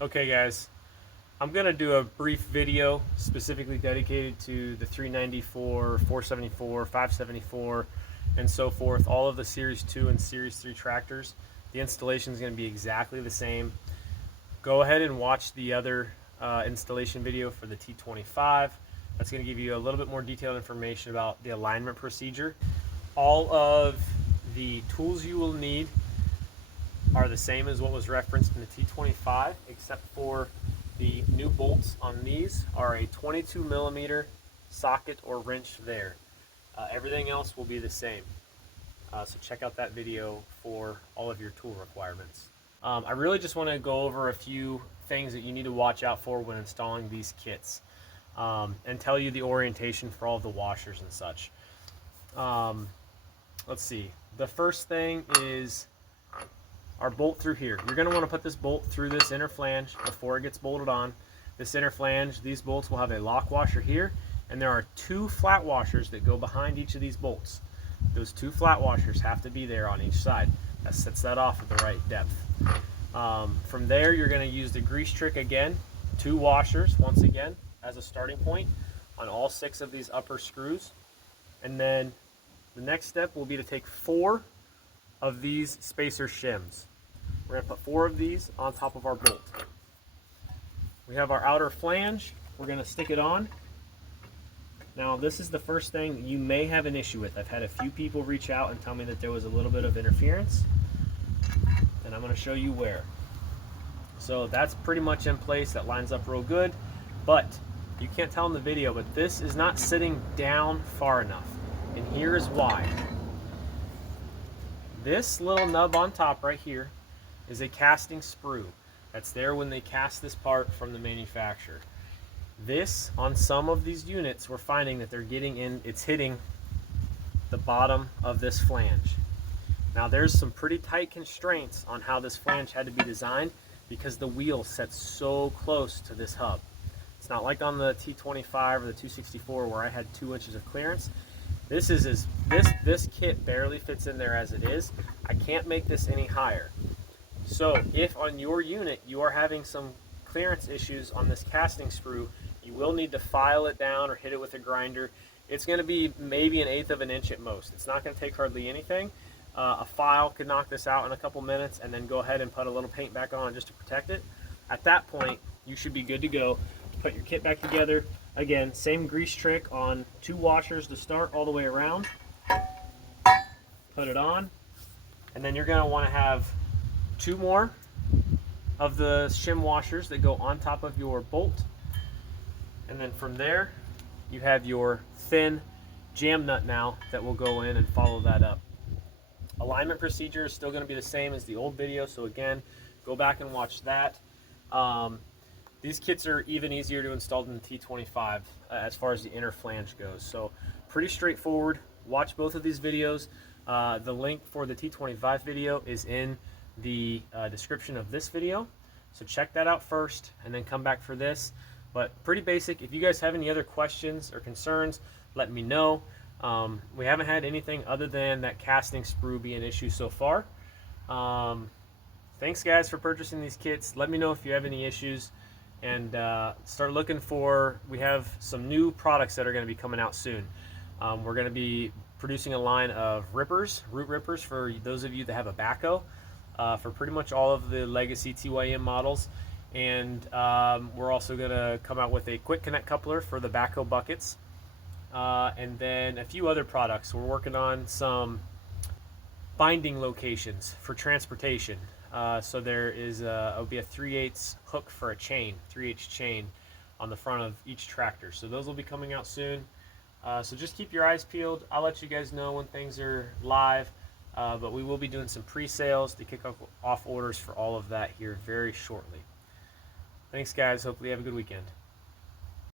Okay guys, I'm going to do a brief video specifically dedicated to the 394, 474, 574, and so forth, all of the Series 2 and Series 3 tractors. The installation is going to be exactly the same. Go ahead and watch the other installation video for the T25. That's going to give you a little bit more detailed information about the alignment procedure. All of the tools you will need are the same as what was referenced in the T25, except for the new bolts on these are a 22 millimeter socket or wrench there. Everything else will be the same. So check out that video for all of your tool requirements. I really just want to go over a few things that you need to watch out for when installing these kits, and tell you the orientation for all of the washers and such. Let's see. The first thing is our bolt through here. You're going to want to put this bolt through this inner flange before it gets bolted on. This inner flange, these bolts will have a lock washer here, and there are 2 flat washers that go behind each of these bolts. Those 2 flat washers have to be there on each side. That sets that off at the right depth. From there, you're going to use the grease trick again. 2 washers, once again, as a starting point on all 6 of these upper screws. And then the next step will be to take 4 of these spacer shims. We're going to put 4 of these on top of our bolt. We have our outer flange. We're going to stick it on. Now this is the first thing you may have an issue with. I've had a few people reach out and tell me that there was a little bit of interference, and I'm going to show you where. So that's pretty much in place. That lines up real good, but you can't tell in the video, but this is not sitting down far enough, and here is why. This little nub on top right here is a casting sprue that's there when they cast this part from the manufacturer. This, on some of these units, we're finding that they're getting in, it's hitting the bottom of this flange. Now there's some pretty tight constraints on how this flange had to be designed because the wheel sets so close to this hub. It's not like on the T25 or the 264 where I had 2 inches of clearance. This kit barely fits in there as it is. I can't make this any higher. So if on your unit you are having some clearance issues on this casting sprue, you will need to file it down or hit it with a grinder. It's going to be maybe 1/8 of an inch at most. It's not going to take hardly anything. A file could knock this out in a couple minutes, and then go ahead and put a little paint back on just to protect it. At that point, you should be good to go. Put your kit back together. Again, same grease trick on 2 washers to start all the way around. Put it on, and then you're going to want to have 2 more of the shim washers that go on top of your bolt. And then from there, you have your thin jam nut now that will go in and follow that up. Alignment procedure is still going to be the same as the old video, so again, go back and watch that. These kits are even easier to install than the T25 as far as the inner flange goes. So pretty straightforward. Watch both of these videos. The link for the T25 video is in the description of this video. So check that out first and then come back for this. But pretty basic. If you guys have any other questions or concerns, let me know. We haven't had anything other than that casting sprue be an issue so far. Thanks guys for purchasing these kits. Let me know if you have any issues, and start looking for, we have some new products that are going to be coming out soon. We're going to be producing a line of rippers, root rippers, for those of you that have a backhoe, for pretty much all of the legacy TYM models. And we're also going to come out with a quick connect coupler for the backhoe buckets, and then a few other products. We're working on some binding locations for transportation. So there is it'll be a 3/8 hook for a chain, 3/8 chain on the front of each tractor. So those will be coming out soon. So just keep your eyes peeled. I'll let you guys know when things are live, but we will be doing some pre-sales to kick off orders for all of that here very shortly. Thanks guys, hopefully you have a good weekend.